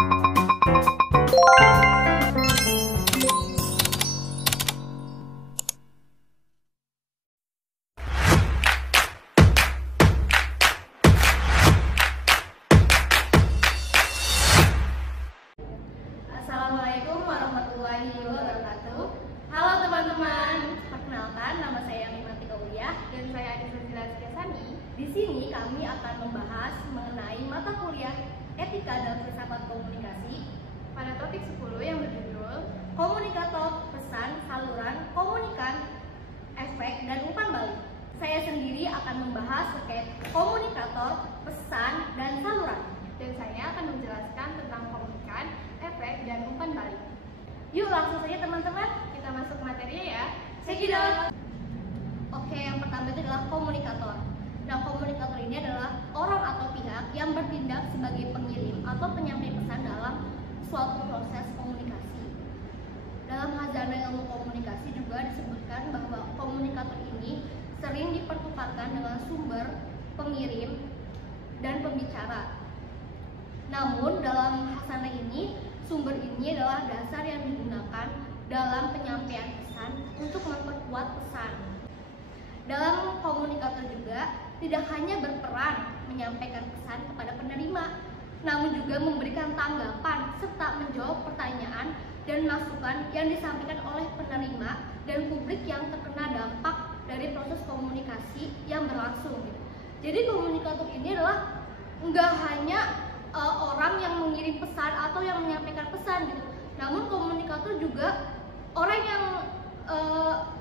Assalamualaikum warahmatullahi wabarakatuh. Halo teman-teman, perkenalkan nama saya Mimatika Uliah Dan saya Anissa Zilaskiasani. Di sini kami akan membahas mengenai mata kuliah Etika dan Filsafat Komunikasi Pada topik 10 yang berjudul Komunikator, Pesan, Saluran, Komunikan, Efek, dan Umpan Balik. Saya sendiri akan membahas terkait komunikator, pesan, dan saluran. Dan saya akan menjelaskan tentang komunikan, efek, dan umpan balik. Yuk langsung saja teman-teman. Kita masuk materi ya. Cekidot. Oke, yang pertama itu adalah komunikator. Nah, komunikator ini adalah orang atau pihak yang bertindak sebagai pengirim atau penyampai pesan dalam suatu proses komunikasi. Dalam Khazanah Ilmu Komunikasi juga disebutkan bahwa komunikator ini sering dipertukarkan dengan sumber, pengirim, dan pembicara. Namun dalam Khazanah ini, sumber ini adalah dasar yang digunakan dalam penyampaian pesan untuk memperkuat pesan. Dalam komunikator juga tidak hanya berperan menyampaikan pesan kepada penerima, namun juga memberikan tanggapan serta menjawab pertanyaan dan masukan yang disampaikan oleh penerima dan publik yang terkena dampak dari proses komunikasi yang berlangsung. Jadi komunikator ini adalah nggak hanya orang yang mengirim pesan atau yang menyampaikan pesan gitu. Namun komunikator juga orang yang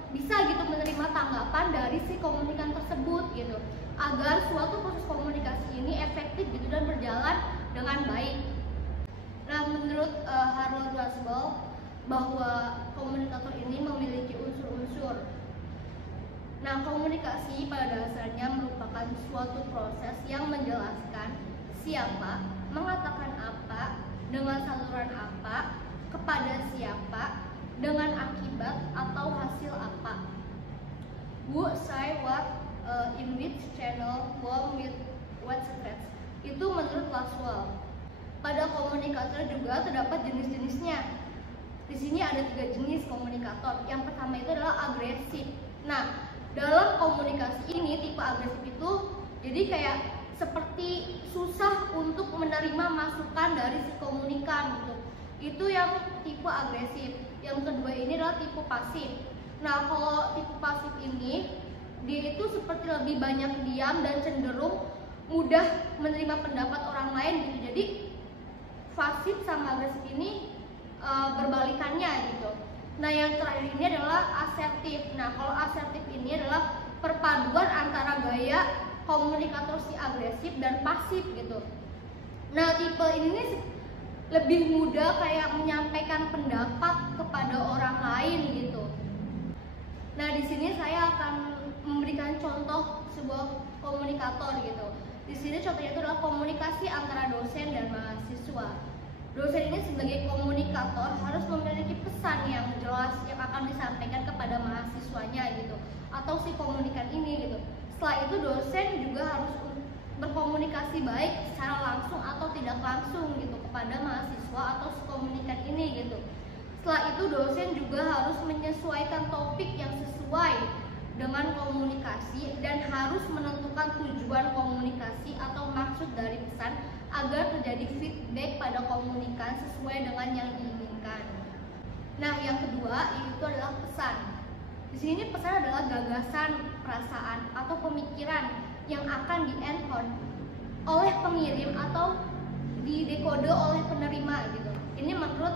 bisa gitu menerima tanggapan dari si komunikan tersebut gitu, agar suatu proses komunikasi ini efektif gitu dan berjalan dengan baik. Nah, menurut Harold Russell bahwa komunikator ini memiliki unsur-unsur. Nah, komunikasi pada dasarnya merupakan suatu proses yang menjelaskan siapa, mengatakan apa, dengan saluran apa, kepada siapa, dengan akibat atau hasil apa. Who, say, what, in which channel, whom, with what secrets. Itu menurut Laswell. Pada komunikator juga terdapat jenis-jenisnya. Di sini ada 3 jenis komunikator. Yang pertama itu adalah agresif. Nah, dalam komunikasi ini tipe agresif itu jadi kayak seperti susah untuk menerima masukan dari si komunikan gitu. Itu yang tipe agresif. Yang kedua ini adalah tipe pasif. Nah, kalau tipe pasif ini dia itu seperti lebih banyak diam dan cenderung mudah menerima pendapat orang lain gitu. Jadi pasif sama agresif ini berbalikannya gitu. Nah, yang terakhir ini adalah asertif. Nah, kalau asertif ini adalah perpaduan antara gaya komunikator si agresif dan pasif gitu. Nah, tipe ini lebih mudah kayak menyampaikan pendapat kepada orang lain gitu. Nah, di sini saya akan memberikan contoh sebuah komunikator gitu. Di sini contohnya itu adalah komunikasi antara dosen dan mahasiswa. Dosen ini sebagai komunikator harus memiliki pesan yang jelas yang akan disampaikan kepada mahasiswanya gitu, atau si komunikan ini gitu. Setelah itu dosen juga harus berkomunikasi baik secara langsung atau tidak langsung gitu kepada mahasiswa atau si komunikan ini gitu. Setelah itu dosen juga harus menyesuaikan topik yang sesuai dengan komunikasi dan harus menentukan tujuan komunikasi atau maksud dari pesan agar terjadi feedback pada komunikan sesuai dengan yang diinginkan. Nah, yang kedua itu adalah pesan. Di sini pesan adalah gagasan, perasaan, atau pemikiran yang akan di-encode oleh pengirim atau didekode oleh penerima gitu. Ini menurut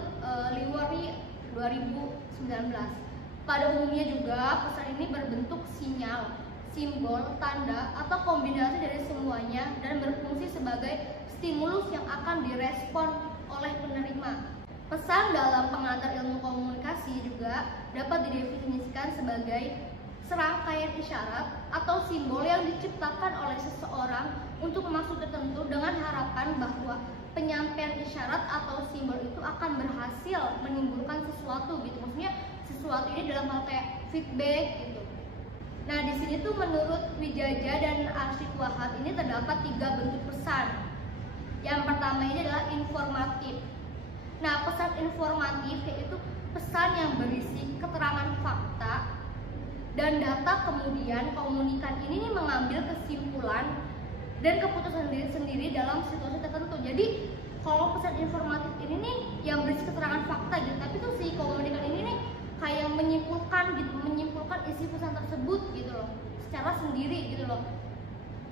Lewery 2019. Pada umumnya juga pesan ini berbentuk sinyal, simbol, tanda, atau kombinasi dari semuanya dan berfungsi sebagai stimulus yang akan direspon oleh penerima. Pesan dalam pengantar ilmu komunikasi juga dapat didefinisikan sebagai serangkaian isyarat atau simbol yang diciptakan oleh seseorang untuk maksud tertentu dengan harapan bahwa penyampaian isyarat atau simbol itu akan berhasil menimbulkan sesuatu gitu. Maksudnya sesuatu ini dalam hal kayak feedback gitu. Nah, di sini tuh menurut Wijaja dan Arsyid Wahab ini terdapat 3 bentuk pesan. Yang pertama ini adalah informatif. Nah, pesan informatif yaitu pesan yang berisi keterangan fakta dan data, kemudian komunikan ini mengambil kesimpulan dan keputusan sendiri dalam situasi tertentu. Jadi kalau pesan informatif ini nih yang berisi keterangan fakta gitu, tapi tuh si komunikan ini nih kayak menyimpulkan isi pesan tersebut gitu loh, secara sendiri gitu loh.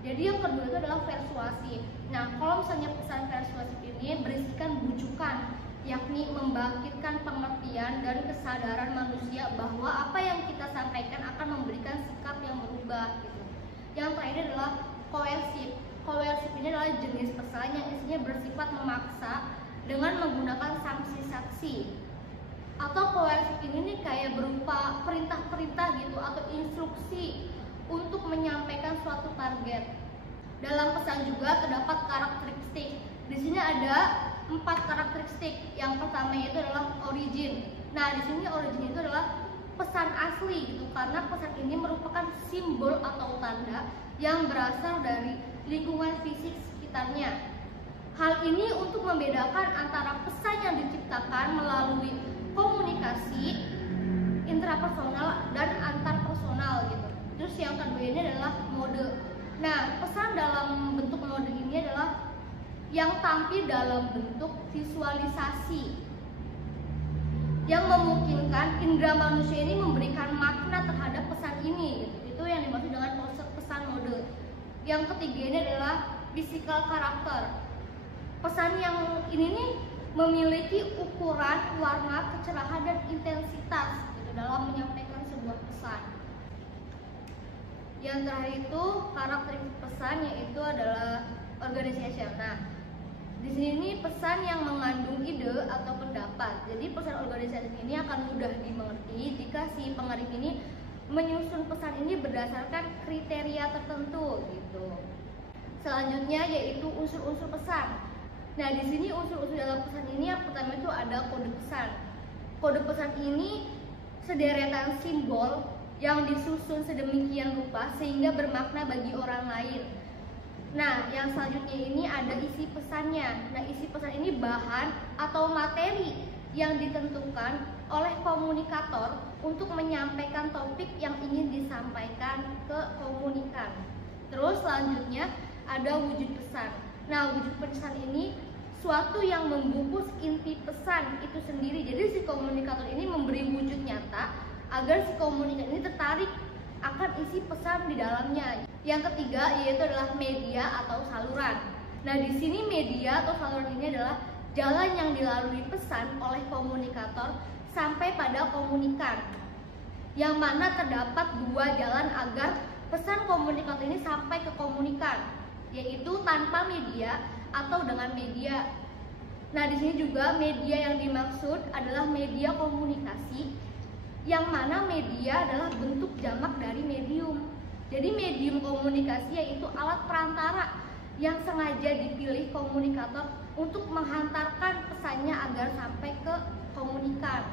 Jadi yang kedua itu adalah persuasif. Nah, kalau misalnya pesan persuasif ini berisikan bujukan, yakni membangkitkan pengertian dan kesadaran manusia bahwa apa yang kita sampaikan akan memberikan sikap yang berubah gitu. Yang terakhir adalah koersif. Koersif ini adalah jenis pesan yang isinya bersifat memaksa dengan menggunakan sanksi-sanksi. Atau koersif ini nih kayak berupa perintah-perintah gitu atau instruksi untuk menyampaikan suatu target. Dalam pesan juga terdapat karakteristik. Di sini ada 4 karakteristik. Yang pertama itu adalah origin. Nah, di sini origin itu adalah pesan asli gitu, karena pesan ini merupakan simbol atau tanda yang berasal dari lingkungan fisik sekitarnya. Hal ini untuk membedakan antara pesan yang diciptakan melalui komunikasi intrapersonal dan antarpersonal gitu. Terus yang kedua ini adalah mode. Nah, pesan dalam bentuk mode ini adalah yang tampil dalam bentuk visualisasi yang memungkinkan indera manusia ini memberikan makna terhadap pesan ini gitu. Itu yang dimaksud dengan pesan mode. Yang ketiga ini adalah physical character. Pesan yang ini nih memiliki ukuran, warna, kecerahan, dan intensitas gitu, dalam menyampaikan sebuah pesan. Yang terakhir itu karakteristik pesan, yaitu adalah organization. Nah, di sini pesan yang mengandung ide atau pendapat. Jadi pesan organisasi ini akan mudah dimengerti jika si pengirim ini menyusun pesan ini berdasarkan kriteria tertentu gitu. Selanjutnya yaitu unsur-unsur pesan. Nah, di sini unsur-unsur dalam pesan ini yang pertama itu ada kode pesan. Kode pesan ini sederetan simbol yang disusun sedemikian rupa sehingga bermakna bagi orang lain. Nah, yang selanjutnya ini ada isi pesannya. Nah, isi pesan ini bahan atau materi yang ditentukan oleh komunikator untuk menyampaikan topik yang ingin disampaikan ke komunikan. Terus selanjutnya ada wujud pesan. Nah, wujud pesan ini suatu yang membungkus inti pesan itu sendiri. Jadi si komunikator ini memberi wujud nyata agar si komunikan ini tertarik akan isi pesan di dalamnya. Yang ketiga yaitu adalah media atau saluran. Nah, di sini media atau saluran ini adalah jalan yang dilalui pesan oleh komunikator sampai pada komunikan, yang mana terdapat 2 jalan agar pesan komunikator ini sampai ke komunikan, yaitu tanpa media atau dengan media. Nah, di sini juga media yang dimaksud adalah media komunikasi, yang mana media adalah bentuk jamak dari medium. Jadi medium komunikasi yaitu alat perantara yang sengaja dipilih komunikator untuk menghantarkan pesannya agar sampai ke komunikan.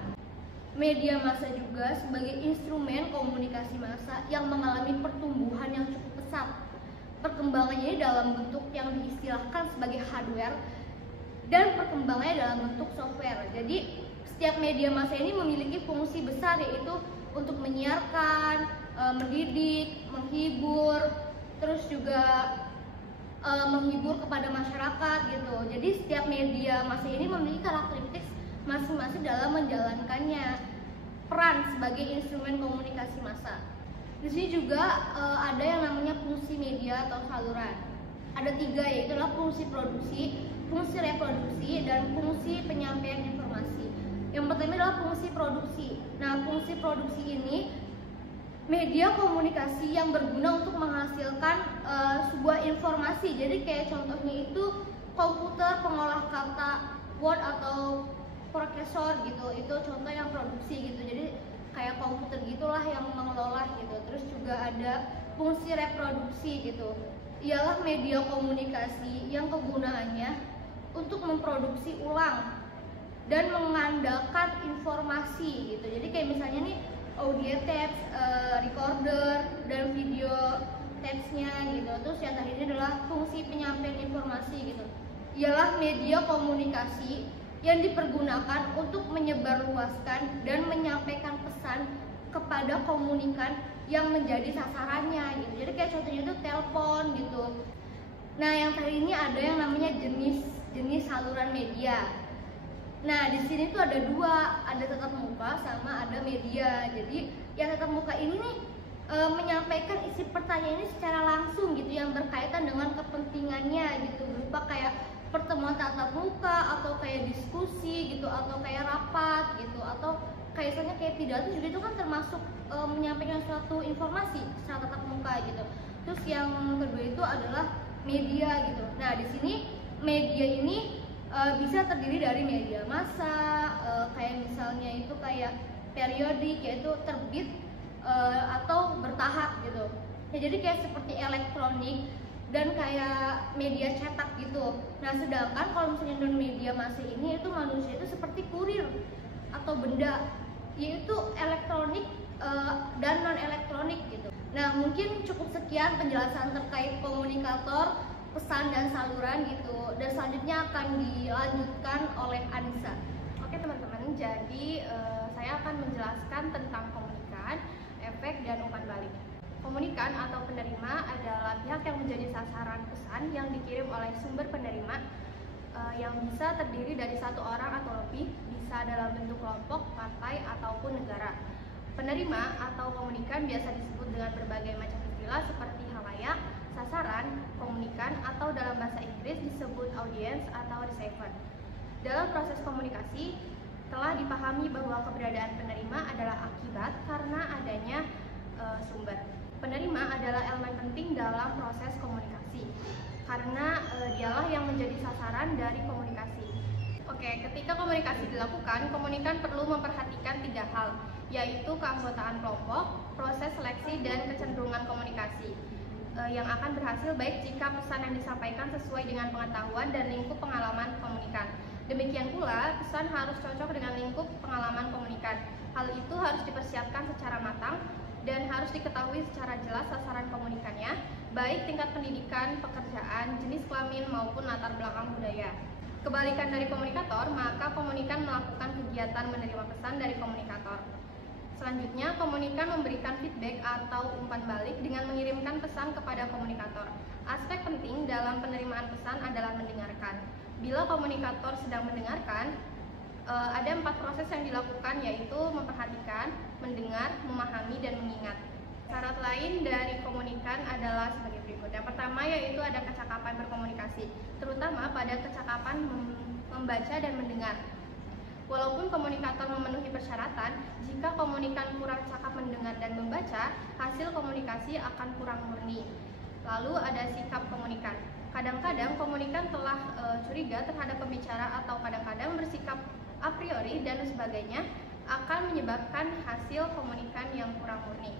Media massa juga sebagai instrumen komunikasi massa yang mengalami pertumbuhan yang cukup pesat. Perkembangannya dalam bentuk yang diistilahkan sebagai hardware dan perkembangannya dalam bentuk software. Jadi setiap media massa ini memiliki fungsi besar, yaitu untuk menyiarkan, mendidik, menghibur, terus juga menghibur kepada masyarakat gitu. Jadi setiap media massa ini memiliki karakteristik masing-masing dalam menjalankannya peran sebagai instrumen komunikasi massa. Di sini juga ada yang namanya fungsi media atau saluran. Ada 3, yaitu adalah fungsi produksi, fungsi reproduksi, dan fungsi penyampaian informasi. Yang pertama adalah fungsi produksi. Nah, fungsi produksi ini media komunikasi yang berguna untuk menghasilkan sebuah informasi. Jadi kayak contohnya itu komputer pengolah kata, Word atau prosesor gitu. Itu contoh yang produksi gitu. Jadi kayak komputer gitulah yang mengelola gitu. Terus juga ada fungsi reproduksi gitu. Ialah media komunikasi yang kegunaannya untuk memproduksi ulang dan mengandalkan informasi gitu. Jadi kayak misalnya nih audio tapes, recorder, dan video tapesnya gitu. Terus yang terakhir adalah fungsi penyampaian informasi gitu, ialah media komunikasi yang dipergunakan untuk menyebarluaskan dan menyampaikan pesan kepada komunikan yang menjadi sasarannya gitu. Jadi kayak contohnya itu telepon gitu. Nah, yang tadi ini ada yang namanya jenis saluran media. Nah, di sini tuh ada dua, ada tatap muka sama ada media. Jadi yang tatap muka ini nih menyampaikan isi pertanyaan ini secara langsung gitu, yang berkaitan dengan kepentingannya gitu, berupa kayak pertemuan tatap muka atau kayak diskusi gitu, atau kayak rapat gitu, atau kayak misalnya kayak pidato juga itu kan termasuk menyampaikan suatu informasi secara tatap muka gitu. Terus yang kedua itu adalah media gitu. Nah, di sini media ini bisa terdiri dari media massa, kayak misalnya itu kayak periodik, yaitu terbit atau bertahap gitu. Ya, jadi kayak seperti elektronik dan kayak media cetak gitu. Nah, sedangkan kalau misalnya non media massa ini itu manusia itu seperti kurir atau benda, yaitu elektronik dan non elektronik gitu. Nah, mungkin cukup sekian penjelasan terkait komunikator, pesan dan saluran gitu. Dan selanjutnya akan dilanjutkan oleh Anissa. Oke teman-teman, jadi saya akan menjelaskan tentang komunikan, efek, dan umpan balik. Komunikan atau penerima adalah pihak yang menjadi sasaran pesan yang dikirim oleh sumber penerima yang bisa terdiri dari satu orang atau lebih, bisa dalam bentuk kelompok, partai, ataupun negara. Penerima atau komunikan biasa disebut dengan berbagai macam istilah seperti halayak, sasaran, komunikan, atau dalam bahasa Inggris disebut audience atau receiver. Dalam proses komunikasi, telah dipahami bahwa keberadaan penerima adalah akibat karena adanya sumber. Penerima adalah elemen penting dalam proses komunikasi karena dialah yang menjadi sasaran dari komunikasi. Oke, ketika komunikasi dilakukan, komunikan perlu memperhatikan 3 hal, yaitu keanggotaan kelompok, proses seleksi, dan kecenderungan komunikasi yang akan berhasil baik jika pesan yang disampaikan sesuai dengan pengetahuan dan lingkup pengalaman komunikan. Demikian pula, pesan harus cocok dengan lingkup pengalaman komunikan. Hal itu harus dipersiapkan secara matang dan harus diketahui secara jelas sasaran komunikannya, baik tingkat pendidikan, pekerjaan, jenis kelamin, maupun latar belakang budaya. Kebalikan dari komunikator, maka komunikan melakukan kegiatan menerima pesan dari komunikator. Selanjutnya, komunikan memberikan feedback atau umpan balik dengan mengirimkan pesan kepada komunikator. Aspek penting dalam penerimaan pesan adalah mendengarkan. Bila komunikator sedang mendengarkan, ada 4 proses yang dilakukan, yaitu memperhatikan, mendengar, memahami, dan mengingat. Syarat lain dari komunikan adalah sebagai berikut. Yang pertama yaitu ada kecakapan berkomunikasi, terutama pada kecakapan membaca dan mendengar. Walaupun komunikator memenuhi persyaratan, jika komunikan kurang cakap mendengar dan membaca, hasil komunikasi akan kurang murni. Lalu ada sikap komunikan. Kadang-kadang komunikan telah curiga terhadap pembicara atau kadang-kadang bersikap a priori dan sebagainya, akan menyebabkan hasil komunikan yang kurang murni.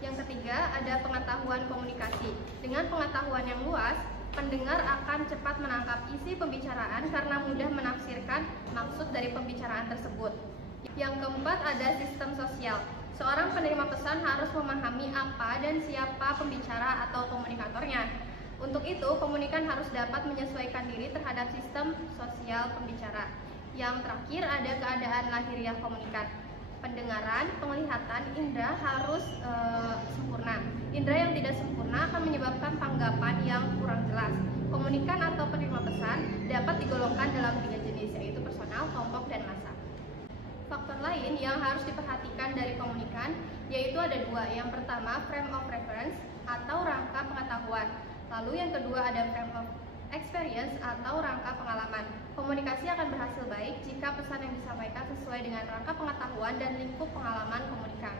Yang ketiga, ada pengetahuan komunikasi. Dengan pengetahuan yang luas, pendengar akan cepat menangkap isi pembicaraan karena mudah menafsirkan maksud dari pembicaraan tersebut. Yang keempat, ada sistem sosial. Seorang penerima pesan harus memahami apa dan siapa pembicara atau komunikatornya. Untuk itu, komunikan harus dapat menyesuaikan diri terhadap sistem sosial pembicara. Yang terakhir, ada keadaan lahiriah komunikan. Pendengaran, penglihatan, indera harus sempurna. Indera yang tidak sempurna akan menyebabkan tanggapan yang kurang jelas. Komunikan atau penerima pesan dapat digolongkan dalam 3 jenis, yaitu personal, kelompok, dan massa. Faktor lain yang harus diperhatikan dari komunikan yaitu ada 2. Yang pertama, frame of reference atau rangka pengetahuan. Lalu yang kedua ada frame of experience atau rangka pengalaman. Komunikasi akan berhasil baik jika pesan yang disampaikan sesuai dengan rangka pengetahuan dan lingkup pengalaman komunikan.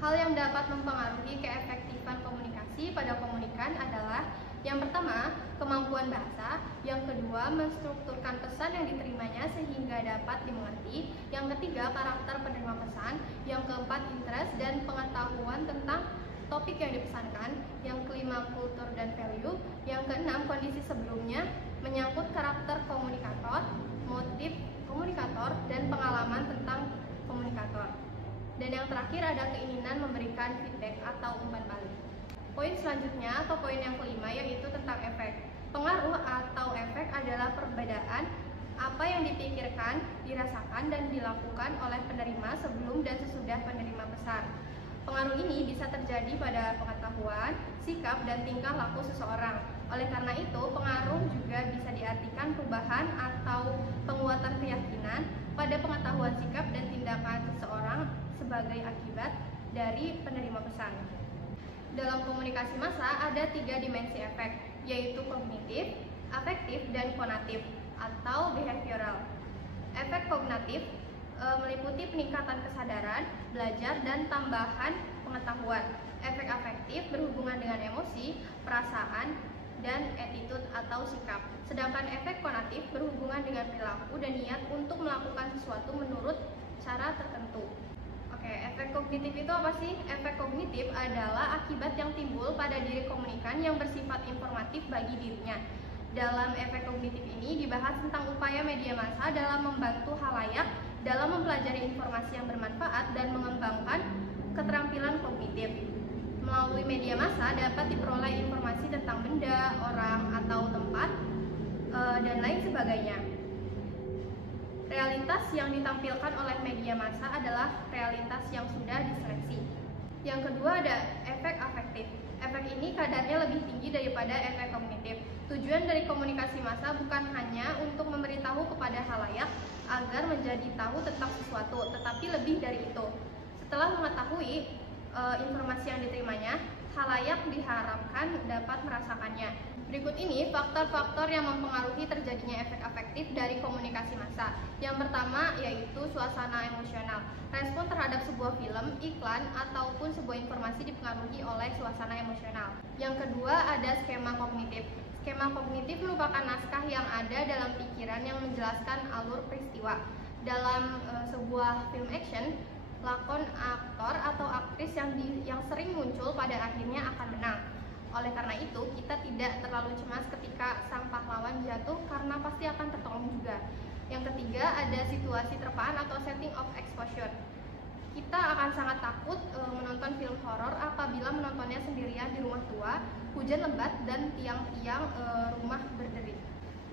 Hal yang dapat mempengaruhi keefektifan komunikasi pada komunikan adalah yang pertama, kemampuan bahasa. Yang kedua, menstrukturkan pesan yang diterimanya sehingga dapat dimengerti. Yang ketiga, karakter penerima pesan. Yang keempat, interest dan pengetahuan tentang topik yang dipesankan. Yang kelima, kultur dan value. Yang keenam, kondisi sebelumnya menyangkut karakter komunikator, motif komunikator, dan pengalaman tentang komunikator. Dan yang terakhir ada keinginan memberikan feedback atau umpan balik. Poin selanjutnya atau poin yang kelima yaitu tentang efek. Pengaruh atau efek adalah perbedaan apa yang dipikirkan, dirasakan, dan dilakukan oleh penerima sebelum dan sesudah penerima pesan. Pengaruh ini bisa terjadi pada pengetahuan, sikap, dan tingkah laku seseorang. Oleh karena itu, pengaruh juga bisa diartikan perubahan atau penguatan keyakinan pada pengetahuan sikap dan tindakan seseorang sebagai akibat dari penerima pesan. Dalam komunikasi massa ada 3 dimensi efek, yaitu kognitif, afektif, dan konatif atau behavioral. Efek kognitif meliputi peningkatan kesadaran, belajar, dan tambahan pengetahuan. Efek afektif berhubungan dengan emosi, perasaan, dan attitude atau sikap. Sedangkan efek konatif berhubungan dengan perilaku dan niat untuk melakukan sesuatu menurut cara tertentu. Oke, efek kognitif itu apa sih? Efek kognitif adalah akibat yang timbul pada diri komunikan yang bersifat informatif bagi dirinya. Dalam efek kognitif ini dibahas tentang upaya media massa dalam membantu khalayak dalam mempelajari informasi yang bermanfaat dan mengembangkan keterampilan kognitif. Melalui media massa dapat diperoleh informasi tentang benda, orang, atau tempat, dan lain sebagainya. Realitas yang ditampilkan oleh media massa adalah realitas yang sudah diseleksi. Yang kedua ada efek afektif. Efek ini kadarnya lebih tinggi daripada efek kognitif. Tujuan dari komunikasi massa bukan hanya untuk memberitahu kepada khalayak agar menjadi tahu tentang sesuatu, tetapi lebih dari itu. Setelah mengetahui informasi yang diterimanya, khalayak diharapkan dapat merasakannya. Berikut ini faktor-faktor yang mempengaruhi terjadinya efek afektif dari komunikasi massa. Yang pertama yaitu suasana emosional. Respon terhadap sebuah film, iklan, ataupun sebuah informasi dipengaruhi oleh suasana emosional. Yang kedua ada skema kognitif. Skema kognitif merupakan naskah yang ada dalam pikiran yang menjelaskan alur peristiwa. Dalam sebuah film action, lakon aktor atau aktris yang sering muncul pada akhirnya akan menang. Oleh karena itu, kita tidak terlalu cemas ketika sang pahlawan jatuh karena pasti akan tertolong juga. Yang ketiga, ada situasi terpaan atau setting of exposure. Kita akan sangat takut menonton film horor apabila menontonnya sendirian di rumah tua, hujan lebat, dan tiang-tiang rumah berderi.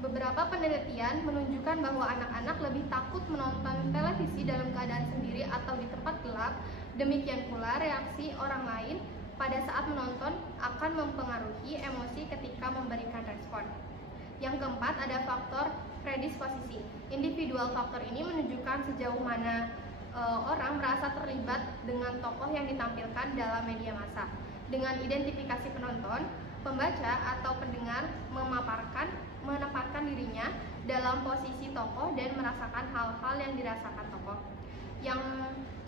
Beberapa penelitian menunjukkan bahwa anak-anak lebih takut menonton televisi dalam keadaan sendiri atau di tempat gelap. Demikian pula reaksi orang lain pada saat menonton akan mempengaruhi emosi ketika memberikan respon. Yang keempat ada faktor predisposisi. Individual faktor ini menunjukkan sejauh mana orang merasa terlibat dengan tokoh yang ditampilkan dalam media massa. Dengan identifikasi penonton, pembaca atau pendengar menempatkan dirinya dalam posisi tokoh dan merasakan hal-hal yang dirasakan tokoh. Yang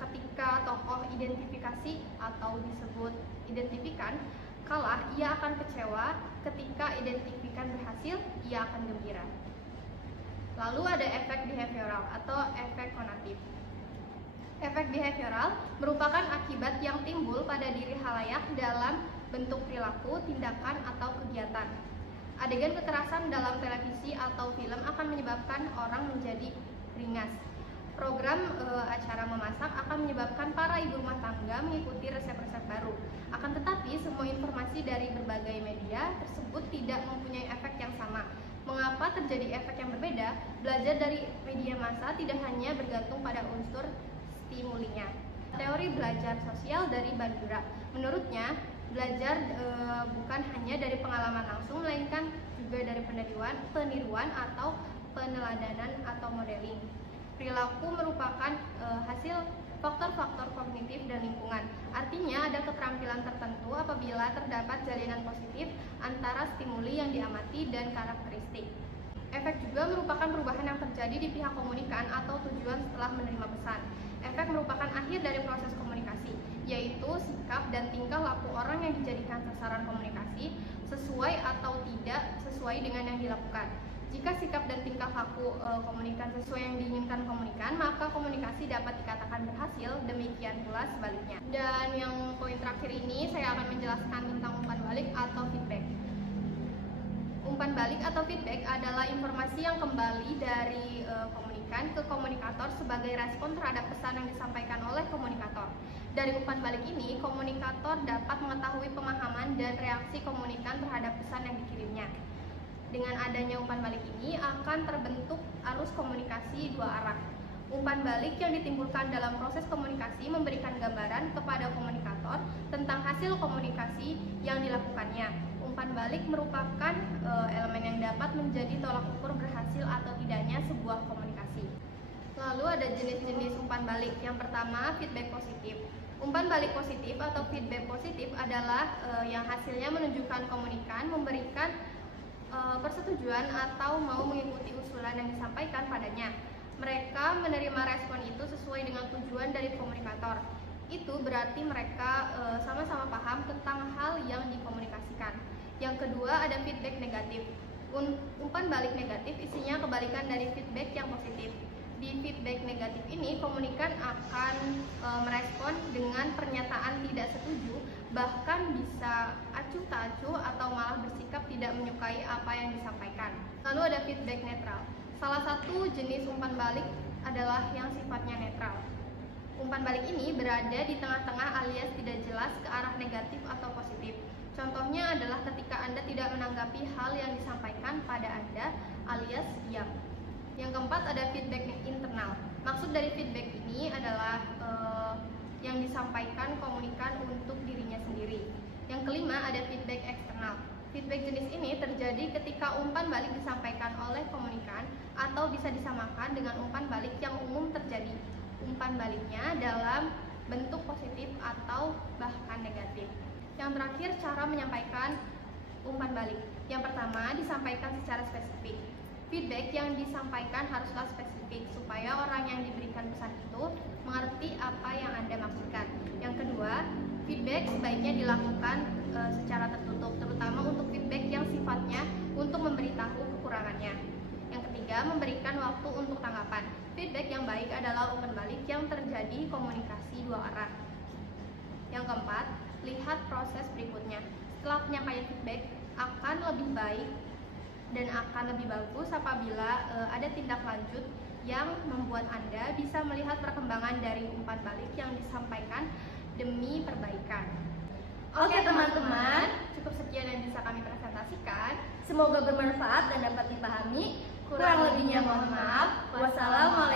ketika tokoh identifikasi atau disebut identifikan kalah, ia akan kecewa. Ketika identifikan berhasil, ia akan gembira. Lalu ada efek behavioral atau efek konatif. Efek behavioral merupakan akibat yang timbul pada diri khalayak dalam bentuk perilaku, tindakan, atau kegiatan. Adegan kekerasan dalam televisi atau film akan menyebabkan orang menjadi beringas. Program acara memasak akan menyebabkan para ibu rumah tangga mengikuti resep-resep baru. Akan tetapi, semua informasi dari berbagai media tersebut tidak mempunyai efek yang sama. Mengapa terjadi efek yang berbeda? Belajar dari media massa tidak hanya bergantung pada unsur stimulinya. Teori belajar sosial dari Bandura. Menurutnya, belajar bukan hanya dari pengalaman langsung, melainkan juga dari peniruan atau peneladanan atau modeling. Perilaku merupakan hasil faktor-faktor kognitif dan lingkungan. Artinya ada keterampilan tertentu apabila terdapat jalinan positif antara stimuli yang diamati dan karakteristik. Efek juga merupakan perubahan yang terjadi di pihak komunikan atau tujuan setelah menerima pesan. Efek merupakan akhir dari proses komunikasi, yaitu sikap dan tingkah laku orang yang dijadikan sasaran komunikasi sesuai atau tidak sesuai dengan yang dilakukan. Jika sikap dan tingkah laku komunikan sesuai yang diinginkan komunikan, maka komunikasi dapat dikatakan berhasil, demikian pula sebaliknya. Dan yang poin terakhir ini saya akan menjelaskan tentang umpan balik atau feedback. Umpan balik atau feedback adalah informasi yang kembali dari komunikan ke komunikator sebagai respon terhadap pesan yang disampaikan oleh komunikator. Dari umpan balik ini, komunikator dapat mengetahui pemahaman dan reaksi komunikan terhadap pesan yang dikirimnya. Dengan adanya umpan balik ini akan terbentuk arus komunikasi dua arah. Umpan balik yang ditimbulkan dalam proses komunikasi memberikan gambaran kepada komunikator tentang hasil komunikasi yang dilakukannya. Umpan balik merupakan elemen yang dapat menjadi tolak ukur berhasil atau tidaknya sebuah komunikasi. Lalu ada jenis-jenis umpan balik. Yang pertama, feedback positif. Umpan balik positif atau feedback positif adalah yang hasilnya menunjukkan komunikan memberikan persetujuan atau mau mengikuti usulan yang disampaikan padanya. Mereka menerima respon itu sesuai dengan tujuan dari komunikator. Itu berarti mereka sama-sama paham tentang hal yang dikomunikasikan. Yang kedua ada feedback negatif. Umpan balik negatif isinya kebalikan dari feedback yang positif. Di feedback negatif ini komunikan akan merespon dengan pernyataan tidak setuju, bahkan bisa acuh tak acuh atau malah bersikap tidak menyukai apa yang disampaikan. Lalu ada feedback netral. Salah satu jenis umpan balik adalah yang sifatnya netral. Umpan balik ini berada di tengah-tengah alias tidak jelas ke arah negatif atau positif. Contohnya adalah ketika Anda tidak menanggapi hal yang disampaikan pada Anda alias diam. Yang keempat ada feedback internal. Maksud dari feedback ini adalah yang disampaikan komunikan untuk dirinya sendiri. Yang kelima ada feedback eksternal. Feedback jenis ini terjadi ketika umpan balik disampaikan oleh komunikan atau bisa disamakan dengan umpan balik yang umum terjadi. Umpan baliknya dalam bentuk positif atau bahkan negatif. Yang terakhir, cara menyampaikan umpan balik. Yang pertama, disampaikan secara spesifik. Feedback yang disampaikan haruslah spesifik supaya orang yang diberikan pesan itu mengerti apa yang Anda maksudkan. Yang kedua, feedback sebaiknya dilakukan secara tertutup, terutama untuk feedback yang sifatnya untuk memberitahu kekurangannya. Yang ketiga, memberikan waktu untuk tanggapan. Feedback yang baik adalah umpan balik yang terjadi komunikasi dua arah. Yang keempat, lihat proses berikutnya. Setelah penyampaian feedback akan lebih baik dan akan lebih bagus apabila ada tindak lanjut yang membuat Anda bisa melihat perkembangan dari umpan balik yang disampaikan demi perbaikan. Oke teman-teman, cukup sekian yang bisa kami presentasikan. semoga bermanfaat dan dapat dipahami. Kurang lebihnya mohon maaf. Wassalamualaikum